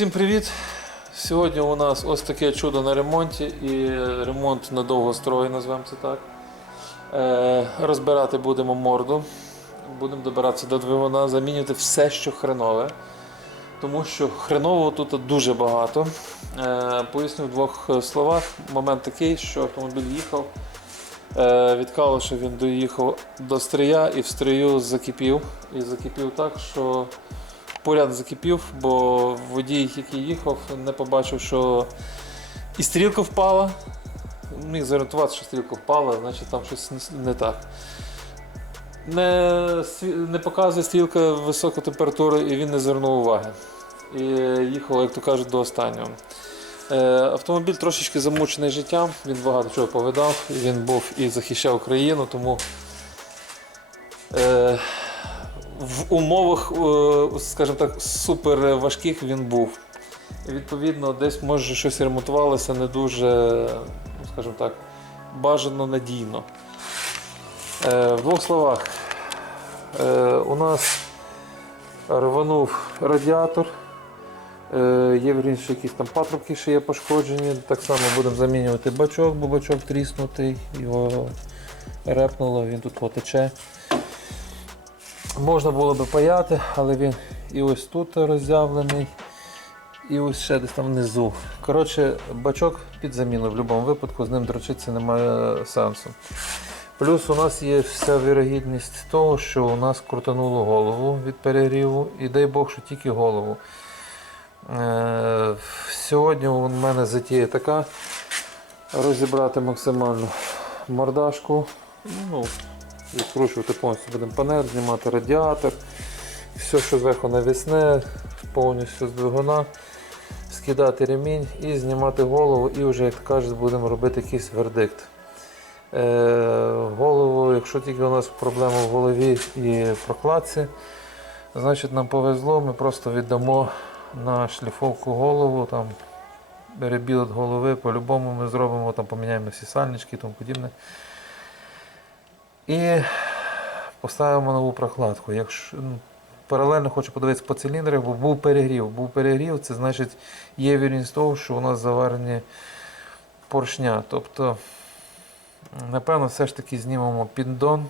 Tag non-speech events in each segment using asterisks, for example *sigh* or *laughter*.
Всім привіт! Сьогодні у нас ось таке чудо на ремонті і ремонт на довгострої, назвемо це так. Е, розбирати будемо морду, будемо добиратися до двигуна, замінювати все, що хренове. Тому що хренового тут дуже багато. Е, поясню в двох словах. Момент такий, що автомобіль їхав. Е, від Калуша він доїхав до стрия і в стрию закипів. І закипів так, що поряд закипів, бо водій, який їхав, не побачив, що і стрілка впала. Міг зорієнтуватися, що стрілка впала, значить там щось не- так. Не, не показує стрілка високу температуру і він не звернув уваги. І їхав, як то кажуть, до останнього. Е, автомобіль трошечки замучений життям, він багато чого повидав, він був і захищав країну, тому е, в умовах, е, скажімо так, супер важких він був. Відповідно, десь може щось ремонтувалося не дуже, ну, скажімо так, бажано надійно. Е, В двох словах, е, у нас рванув радіатор. Є вірніше, якісь там патрубки ще є пошкоджені. Так само будемо замінювати бачок, бо бачок тріснутий, його репнуло, він тут потече. Можна було би паяти, але він і ось тут роззявлений, і ось ще десь там внизу. Коротше, бачок під заміну в будь-якому випадку, з ним дрочитися немає сенсу. Плюс у нас є вся вірогідність того, що у нас крутануло голову від перегріву, і дай Бог, що тільки голову. Е, Сьогодні у мене затія така розібрати максимально мордашку. Ну, відкручувати повністю будемо панель, знімати радіатор, все, що зверху навісне, повністю з двигуна, скидати ремінь і знімати голову, і вже, як кажуть, будемо робити якийсь вердикт. Е, голову, якщо тільки у нас проблема в голові і прокладці, значить нам повезло, ми просто віддамо на шліфовку голову, там перебіл від голови, по-любому ми зробимо, там поміняємо всі сальнички і тому подібне. І поставимо нову прокладку. Якщо, ну, паралельно хочу подивитися по циліндрах, бо був перегрів. Був перегрів, це значить є вірність того, що у нас заварені поршня. Тобто, напевно, все ж таки знімемо піддон.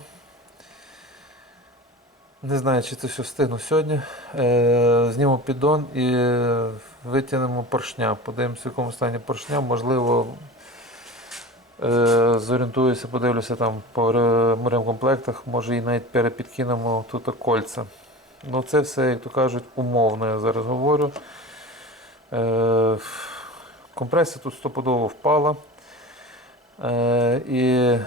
Не знаю, чи це все встигну сьогодні. Е, знімемо піддон і витягнемо поршня. Подивимося, в якому стані поршня. Можливо, зорієнтуюся, подивлюся там по ре- ремкомплектах, може і навіть перепідкинемо тут кольця. Ну це все, як то кажуть, умовно, я зараз говорю. Е, компресія тут стопудово впала. Е, і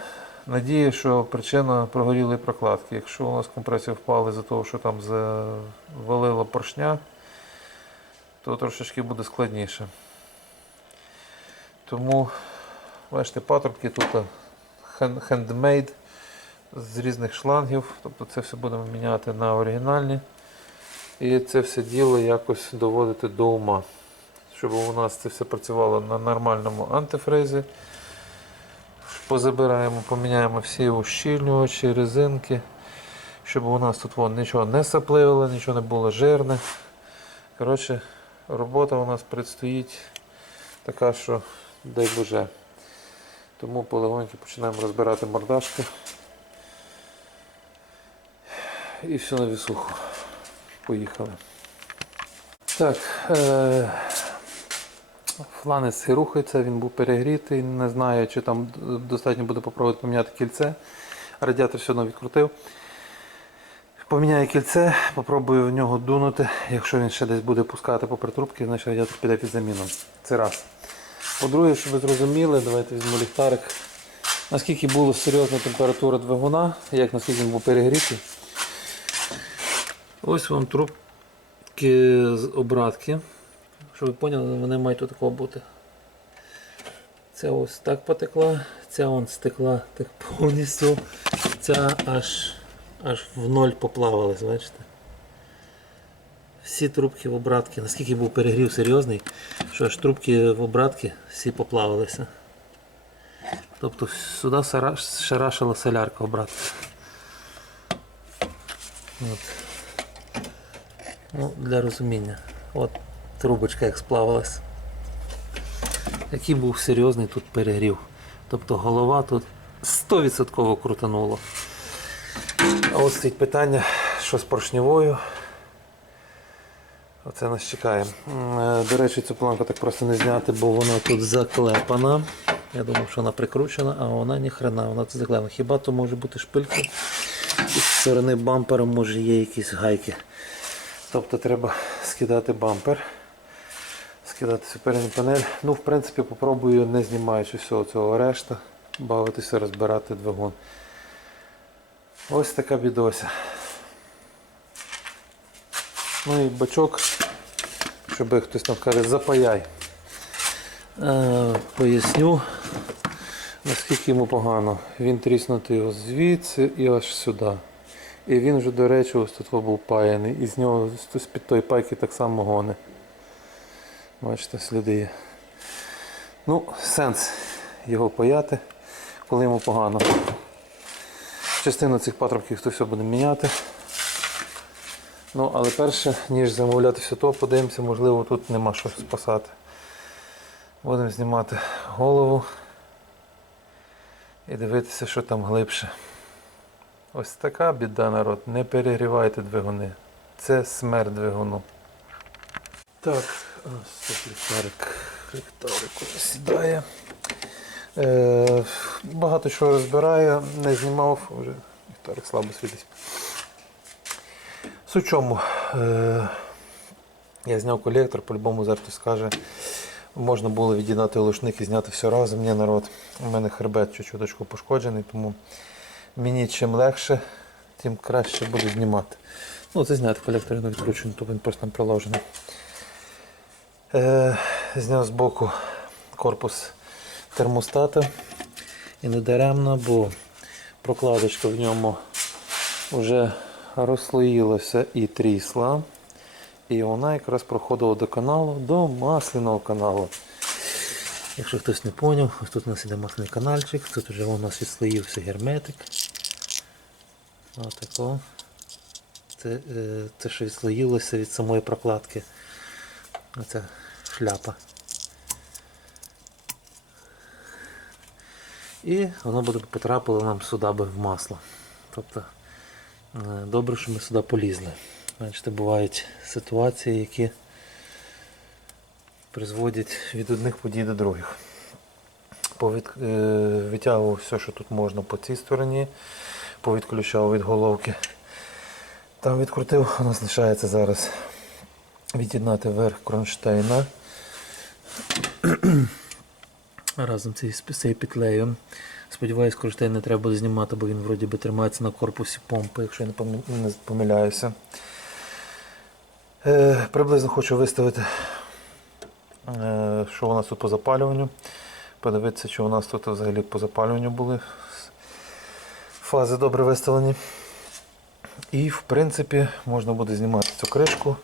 надію, що причина прогорілої прокладки. Якщо у нас компресія впала з-за того, що там завалило поршня, то трошечки буде складніше. Тому, бачите, патрубки тут хен- хендмейд з різних шлангів. Тобто це все будемо міняти на оригінальні. І це все діло якось доводити до ума. Щоб у нас це все працювало на нормальному антифрезі. Позабираємо, поміняємо всі ущільнювачі, резинки, щоб у нас тут вон, нічого не сапливало, нічого не було жирне. Коротше, робота у нас предстоїть така, що дай Боже. Тому полегоньки починаємо розбирати мордашки. І все на вісуху. Поїхали. Так, е- Фланець рухається, він був перегрітий, не знаю, чи там достатньо буде попробувати поміняти кільце. Радіатор все одно відкрутив. Поміняю кільце, попробую в нього дунути. Якщо він ще десь буде пускати попри трубки, значить радіатор піде під заміну. Це раз. По-друге, щоб ви зрозуміли, давайте візьму ліхтарик. Наскільки була серйозна температура двигуна, як наскільки він був перегрітий. Ось вам трубки з обратки. Щоб ви поняли, вони мають такого бути. Ця ось так потекла, ця он стекла так повністю, ця аж аж в ноль поплавалась, бачите? Всі трубки в обратки, наскільки був перегрів серйозний, що аж трубки в обратки всі поплавалися. Тобто сюди шарашила солярка обратка. От. Ну, для розуміння. От трубочка як сплавилась. Який був серйозний тут перегрів. Тобто голова тут 100% крутануло. А ось стоїть питання, що з поршневою. Оце нас чекає. Е, До речі, цю планку так просто не зняти, бо вона тут заклепана. Я думав, що вона прикручена, а вона ні хрена, вона тут заклепана. Хіба то може бути шпилька? І з сторони бампера може є якісь гайки. Тобто треба скидати бампер, скидати цю передню панель. Ну, в принципі, попробую, не знімаючи всього цього решта, бавитися розбирати двигун. Ось така бідося. Ну і бачок, щоб хтось там каже, запаяй. Е, поясню, наскільки йому погано. Він тріснутий ось звідси і аж сюди. І він вже, до речі, ось тут був паяний. І з нього з під тої пайки так само гони. Бачите, сліди є. Ну, сенс його паяти, коли йому погано. Частину цих патрубків хтось буде міняти. Ну, але перше, ніж замовляти все то, подивимося, можливо, тут нема що спасати. Будемо знімати голову і дивитися, що там глибше. Ось така біда, народ. Не перегрівайте двигуни. Це смерть двигуну. Так, ось ліхтарик. Ліхтарик сідає. Е, багато що розбираю, не знімав, вже ліхтарик слабо світить. Суть чому? Е, я зняв колектор, по-любому зараз скаже, можна було від'єднати лушник і зняти все разом. Ні, народ, у мене хребет чуть-чуть пошкоджений, тому мені чим легше, тим краще буду знімати. Ну, це зняти колектор не відкручений, то він просто там приложений. Е, зняв з боку корпус термостата. І не даремно, бо прокладочка в ньому вже розслоїлася і трісла. І вона якраз проходила до каналу, до масляного каналу. Якщо хтось не зрозумів, ось тут у нас іде масляний канальчик, тут вже у нас відслоївся герметик. Отако. Це, е, це що відслоїлося від самої прокладки. Оця шляпа. І воно буде потрапило нам сюди би в масло. Тобто добре, що ми сюди полізли. Бачите, бувають ситуації, які призводять від одних подій до других. Повід, е, витягував все, що тут можна по цій стороні, повідключав від головки. Там відкрутив, у нас лишається зараз від'єднати верх кронштейна *clears throat* разом з цією петлею. Сподіваюсь, кронштейн не треба буде знімати, бо він вроді би тримається на корпусі помпи, якщо я не не помиляюся. Е, приблизно хочу виставити, е, що у нас тут по запалюванню. Подивитися, чи у нас тут взагалі по запалюванню були фази добре виставлені. І в принципі можна буде знімати цю кришку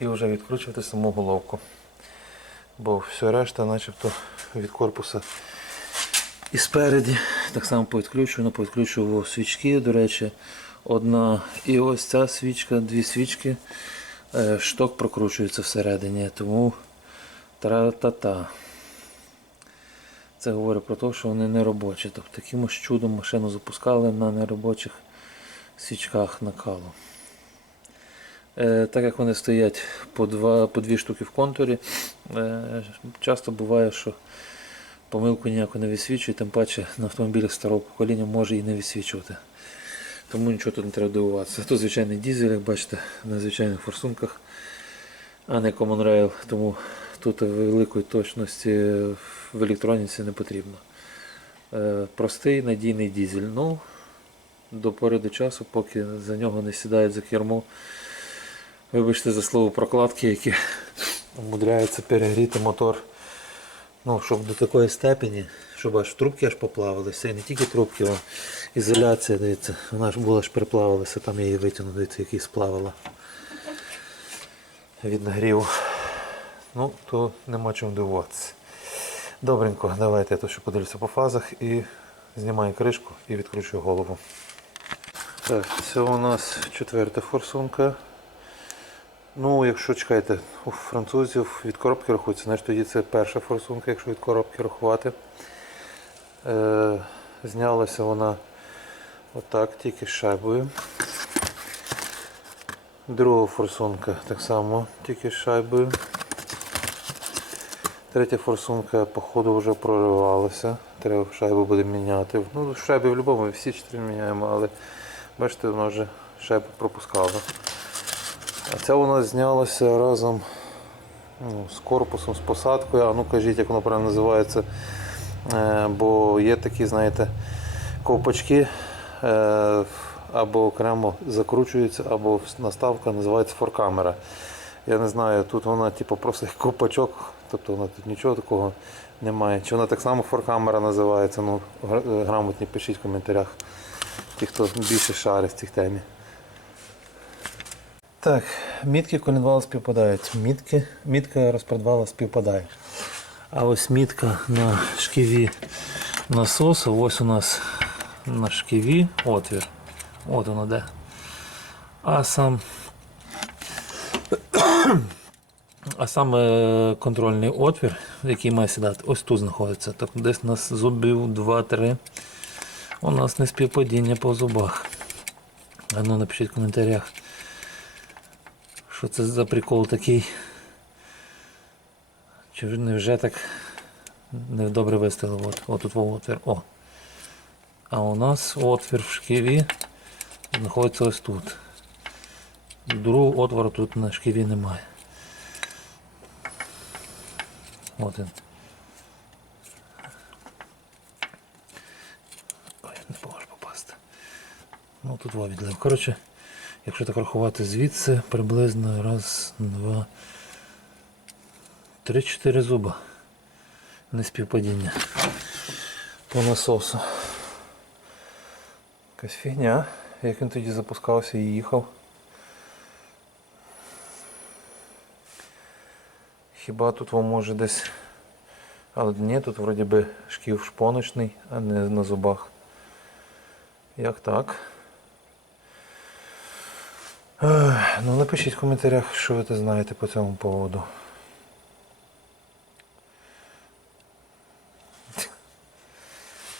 і вже відкручувати саму головку. Бо все решта начебто від корпуса і спереді. Так само повідкручувано, повідкручував свічки, до речі, одна і ось ця свічка, дві свічки. Е, Шток прокручується всередині, тому тра-та-та. Це говорить про те, що вони не робочі. Тобто якимось чудом машину запускали на неробочих свічках накалу. Е, так як вони стоять по, два, по дві штуки в контурі, е, часто буває, що помилку ніяку не висвічує, тим паче на автомобілях старого покоління може і не висвічувати. Тому нічого тут не треба дивуватися. Тут звичайний дізель, як бачите, на звичайних форсунках, а не Common Rail, тому тут великої точності в електроніці не потрібно. Е, Простий надійний дізель. Ну, до пори до часу, поки за нього не сідають за кермо. Вибачте за слово прокладки, які умудряються перегріти мотор. Ну, щоб до такої степені, щоб аж трубки аж поплавилися. І не тільки трубки, а ізоляція, дивіться, вона ж була ж переплавилася, там я її витягнув, дивіться, який сплавила від нагріву. Ну, то нема чому дивуватися. Добренько, давайте я тут ще подивлюся по фазах і знімаю кришку і відкручую голову. Так, це у нас четверта форсунка. Ну, якщо чекайте, у французів від коробки рахується, значить тоді це перша форсунка, якщо від коробки рахувати. Е, знялася вона отак, тільки з шайбою. Друга форсунка так само, тільки з шайбою. Третя форсунка, походу, вже проривалася. Треба шайбу буде міняти. Ну, шайби в будь-якому, всі чотири міняємо, але бачите, вона вже шайбу пропускала. А ця вона знялася разом ну, з корпусом, з посадкою. А ну кажіть, як воно правильно називається. Е, бо є такі, знаєте, ковпачки е, або окремо закручуються, або наставка називається форкамера. Я не знаю, тут вона типу, просто як ковпачок, тобто вона тут нічого такого немає. Чи вона так само форкамера називається, ну грамотні пишіть в коментарях. Ті, хто більше шарить в цих темі. Так, мітки колінвала співпадають. Мітки, мітка розпредвала співпадає. А ось мітка на шківі насосу. Ось у нас на шківі отвір. От воно де. А сам. А саме контрольний отвір, який має сідати, ось тут знаходиться. Так десь у нас зубів 2-3. У нас не співпадіння по зубах. А ну напишіть в коментарях. Що це за прикол такий? Чи вже- не вже так не добре виставили? От, от тут отвір. О. А у нас отвір в шківі знаходиться ось тут. Другого отвору тут на шківі немає. От він. Ой, не можеш попасти. Ну тут во відлив. Коротше, якщо так рахувати звідси, приблизно раз, два, три-чотири зуба. Не співпадіння. По насосу. Якась фігня. Як він тоді запускався і їхав. Хіба тут вам може десь. Але ні, тут вроді би шків шпоночний, а не на зубах. Як так? Ну напишіть в коментарях, що ви те знаєте по цьому поводу. *laughs*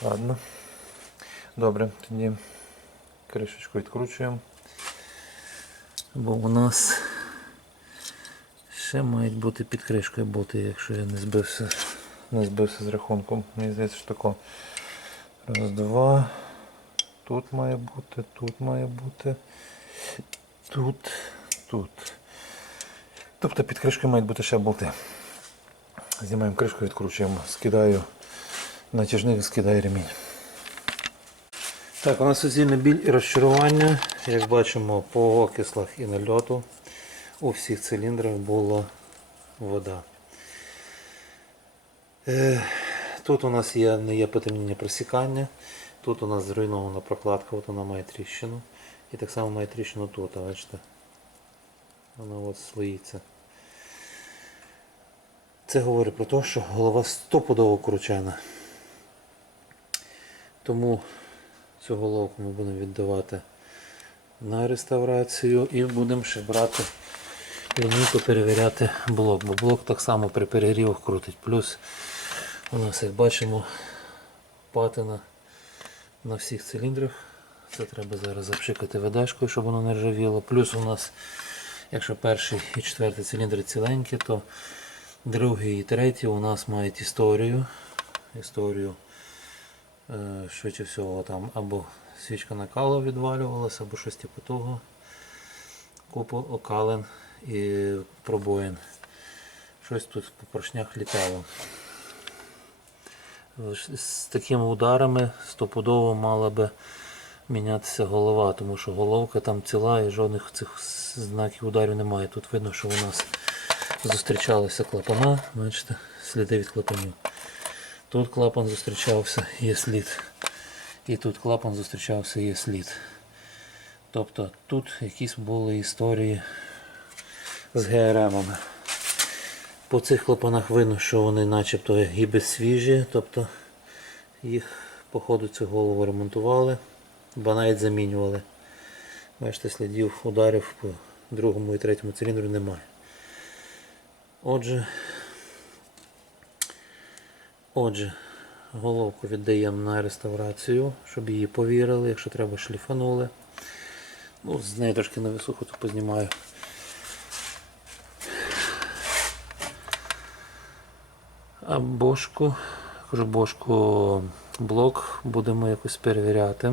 Ладно. Добре, тоді кришечку відкручуємо. Бо у нас ще мають бути під кришкою боти, якщо я не збився, не збився з рахунком. Мені здається, що тако. Раз, два. Тут має бути, тут має бути. Тут, тут. Тобто під кришкою мають бути ще болти. Знімаємо кришку, відкручуємо, скидаю натяжник, скидаю ремінь. Так, у нас суцільний біль і розчарування. Як бачимо, по окислах і нальоту у всіх циліндрах була вода. Е, Тут у нас є, не є потемніння просікання. Тут у нас зруйнована прокладка, от вона має тріщину. І так само має тріщину тут, бачите. Вона от слоїться. Це говорить про те, що голова стопудово кручена. Тому цю головку ми будемо віддавати на реставрацію і будемо ще брати лінійку перевіряти блок, бо блок так само при перегрівах крутить. Плюс у нас, як бачимо, патина на всіх циліндрах. Це треба зараз запшикати ведешкою, щоб воно не ржавіло. Плюс у нас, якщо перший і четвертий циліндри ціленькі, то другий і третій у нас мають історію. Історію Е, швидше всього там або свічка накала відвалювалася, або щось типу того. Купу окалин і пробоїн. Щось тут по поршнях літало. З такими ударами стопудово мала би мінятися голова, тому що головка там ціла і жодних цих знаків ударів немає. Тут видно, що у нас зустрічалися клапана, бачите, сліди від клапанів. Тут клапан зустрічався, є слід. І тут клапан зустрічався, є слід. Тобто тут якісь були історії з ГРМами. По цих клапанах видно, що вони начебто гіби свіжі, тобто їх по ходу цю голову ремонтували, бо навіть замінювали. Бачите, слідів ударів по другому і третьому циліндру немає. Отже, отже, головку віддаємо на реставрацію, щоб її повірили, якщо треба шліфанули. Ну, з неї трошки на висуху то познімаю. А бошку, кажу бошку блок будемо якось перевіряти.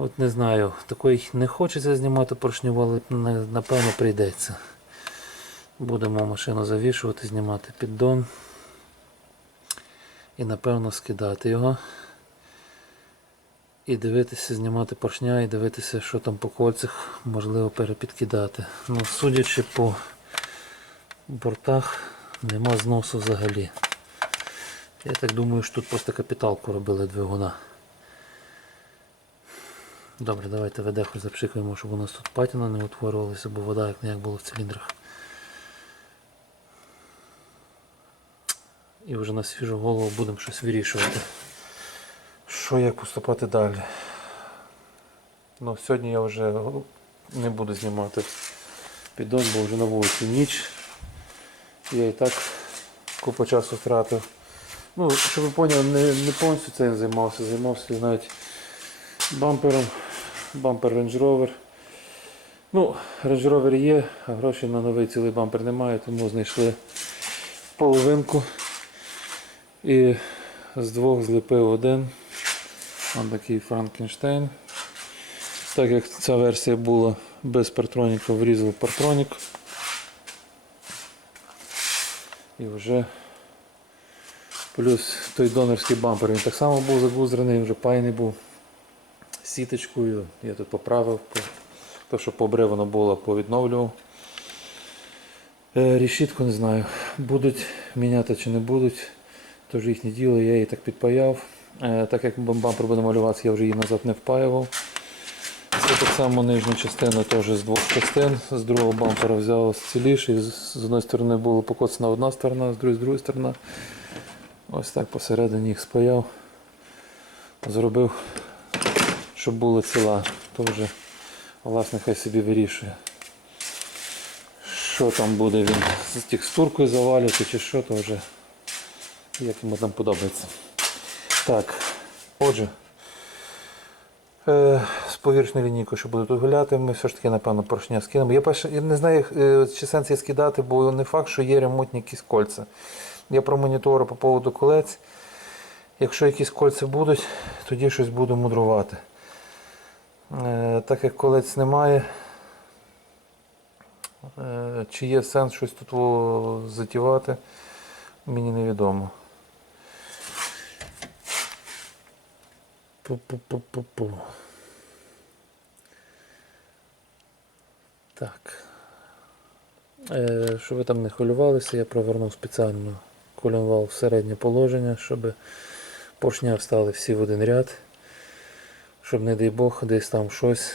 От не знаю, такої не хочеться знімати поршневу, але напевно прийдеться. Будемо машину завішувати, знімати піддон. І напевно скидати його. І дивитися, знімати поршня і дивитися, що там по кольцях, можливо, перепідкидати. Ну, судячи по бортах, нема зносу взагалі. Я так думаю, що тут просто капіталку робили двигуна. Добре, давайте ведеху запшикаємо, щоб у нас тут патіна не утворювалася, бо вода як не як було в циліндрах. І вже на свіжу голову будемо щось вирішувати. Що як поступати далі? Ну, сьогодні я вже не буду знімати піддон, бо вже на вулиці ніч. Я і так купу часу втратив. Ну, щоб ви поняли, не, не повністю цим займався, займався навіть бампером, бампер Range Rover. Ну, Range Rover є, а грошей на новий цілий бампер немає, тому знайшли половинку. І з двох зліпив один. Ось такий Франкенштейн. Так як ця версія була без партроніка, врізав партронік. І вже плюс той донорський бампер, він так само був загузрений, він вже пайний був сіточкою. Я тут поправив, по- то що воно було, повідновлював. Е, Рішітку не знаю, будуть міняти чи не будуть. Тож їхнє діло, я її так підпаяв. Е, Так як бампер буде малюватися, я вже її назад не впаював. Це так само нижня частина теж з двох частин. З другого бампера взяв ціліший. З одної сторони була покоцана одна сторона, з другої, з другої сторони. Ось так посередині їх спаяв. Зробив, щоб була ціла. То вже власне хай собі вирішує. Що там буде він з текстуркою завалювати чи що, то вже як йому там подобається. Так, отже, е, з повіршною лінійкою, що тут гуляти, ми все ж таки, напевно, поршня скинемо. Я, перше, я не знаю, е, чи сенс є скидати, бо не факт, що є ремонтні якісь кольця. Я промоніторю по поводу колець. Якщо якісь кольця будуть, тоді щось буду мудрувати. Е, так як колець немає, е, чи є сенс щось тут затівати, мені невідомо. Пу-пу-пу-пу-пу. Так. Е, щоб ви там не хвилювалися, я провернув спеціально колінвал в середнє положення, щоб поршня встали всі в один ряд, щоб, не дай Бог, десь там щось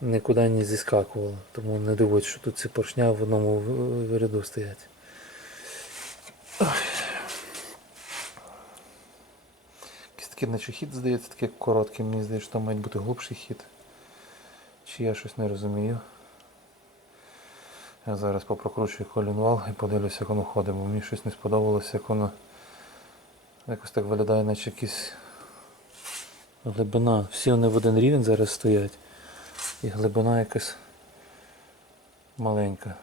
нікуди не зіскакувало. Тому не дивуйтесь, що тут ці поршня в одному ряду стоять. Якийсь такий наче хід, здається, такий короткий, мені здається, що там має бути глибший хід. Чи я щось не розумію. Я зараз попрокручую колінвал і подивлюся, як воно ходить, бо мені щось не сподобалося, як воно якось так виглядає, наче якісь глибина. Всі вони в один рівень зараз стоять. І глибина якась маленька.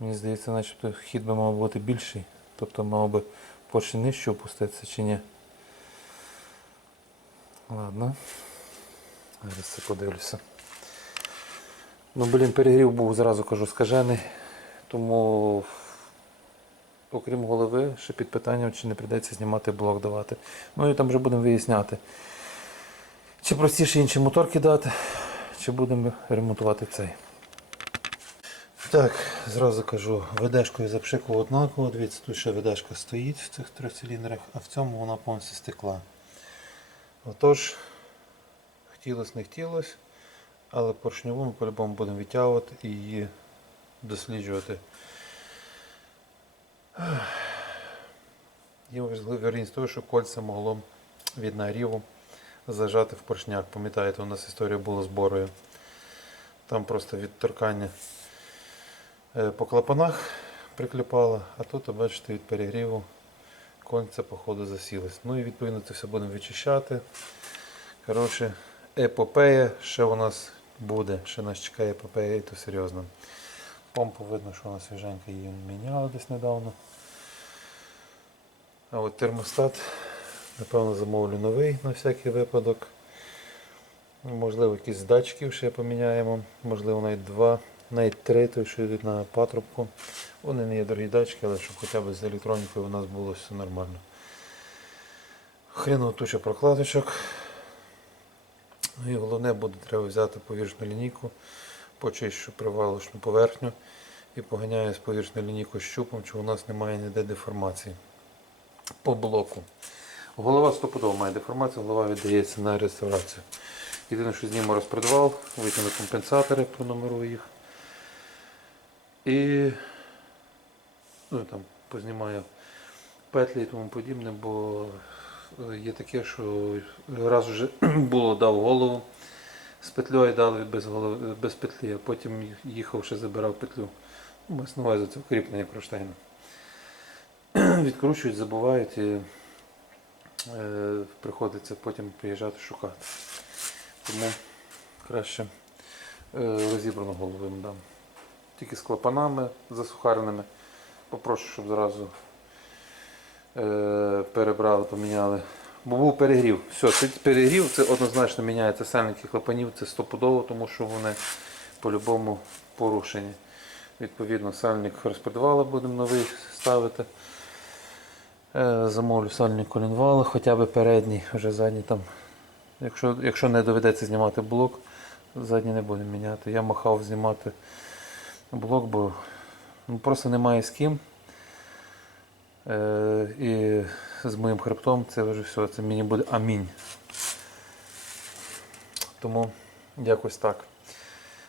Мені здається, начебто хід би мав бути більший. Тобто мав би поршень нижче опуститися чи ні. Ладно. Зараз це подивлюся. Ну, блін, перегрів був, зразу кажу, скажений. Тому, окрім голови, ще під питанням, чи не прийдеться знімати блок давати. Ну і там вже будемо виясняти. Чи простіше інші мотор кидати, чи будемо ремонтувати цей. Так, зразу кажу, ведешкою запшикував однаково. Дивіться, тут ще ведешка стоїть в цих трьох циліндрах, а в цьому вона повністю стекла. Отож, хотілося не хотілося, але поршньову ми по-любому будемо відтягувати і її досліджувати. Є вірність того, що кольця могло від нагріву зажати в поршняк. Пам'ятаєте, у нас історія була з борою. Там просто від торкання е, по клапанах прикліпало, а тут, бачите, від перегріву конця, походу, засілось. Ну і відповідно це все будемо відчищати. Коротше, епопея ще у нас буде, ще нас чекає епопея, і то серйозно. Помпу видно, що вона свіженька її міняла десь недавно. А от термостат, напевно, замовлю новий на всякий випадок. Можливо, якісь датчиків ще поміняємо, можливо, навіть два, навіть три, той, що йдуть на патрубку. Вони не є дорогі датчики, але щоб хоча б з електронікою у нас було все нормально. Хреново туча прокладочок. Ну і головне буде треба взяти повіршну лінійку, почищу привалочну поверхню і поганяю з повіршною лінійкою щупом, чи у нас немає ніде деформації по блоку. Голова стопудово має деформацію, голова віддається на реставрацію. Єдине, що зніму розпредвал, витягну компенсатори, пронумерую їх. І ну, там, познімаю петлі і тому подібне, бо е, є таке, що раз вже *clears throat* було дав голову з петлею дали без, голови, без петлі, а потім їхав ще забирав петлю. Ну, Мається на це укріплення кронштейна. *clears throat* Відкручують, забувають і е, приходиться потім приїжджати шукати. Тому краще е, розібрану голову їм дам. Тільки з клапанами засухареними. Попрошу, щоб зразу е, перебрали, поміняли. Бо був перегрів. Все, перегрів, це однозначно міняється сальники клапанів, це стопудово, тому що вони по-любому порушені. Відповідно, сальник розпредвала будемо новий ставити. Е, Замовлю сальник колінвала, хоча б передній, вже задній там. Якщо, якщо не доведеться знімати блок, задній не будемо міняти. Я махав знімати блок, бо ну, просто немає з ким. Е, і з моїм хребтом це вже все, це мені буде амінь. Тому якось так.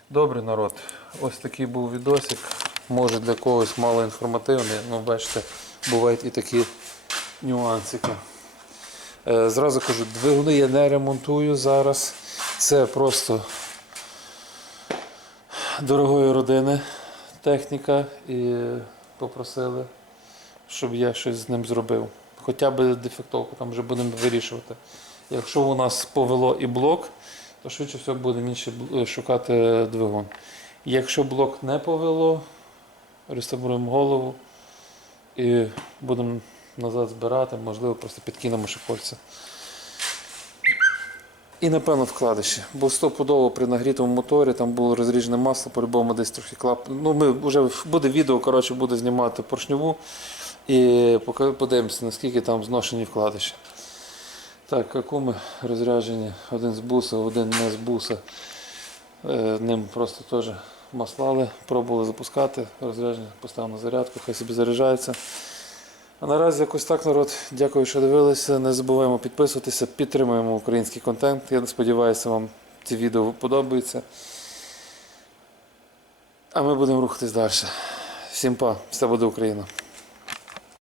Добрий народ. Ось такий був відосик. Може для когось мало інформативний, але бачите, бувають і такі нюансики. Е, Зразу кажу, двигуни я не ремонтую зараз. Це просто дорогої родини техніка і попросили, щоб я щось з ним зробив. Хоча б дефектовку там вже будемо вирішувати. Якщо у нас повело і блок, то швидше всього будемо інше шукати двигун. Якщо блок не повело, реставруємо голову і будемо назад збирати, можливо, просто підкинемо ще. І напевно вкладиші. Бо стопудово при нагрітому моторі там було розріжене масло, по-любому десь трохи клап. Ну, ми вже буде відео, коротше, буде знімати поршневу і подивимося, наскільки там зношені вкладиші. Так, акуми розряджені, один з буса, один не з буса. Е, Ним просто теж маслали, пробували запускати, розрядження, поставив на зарядку, хай собі заряджається. А наразі якось так, народ. Дякую, що дивилися. Не забуваємо підписуватися, підтримуємо український контент. Я сподіваюся, вам ці відео подобаються. А ми будемо рухатись далі. Всім па, все буде Україна!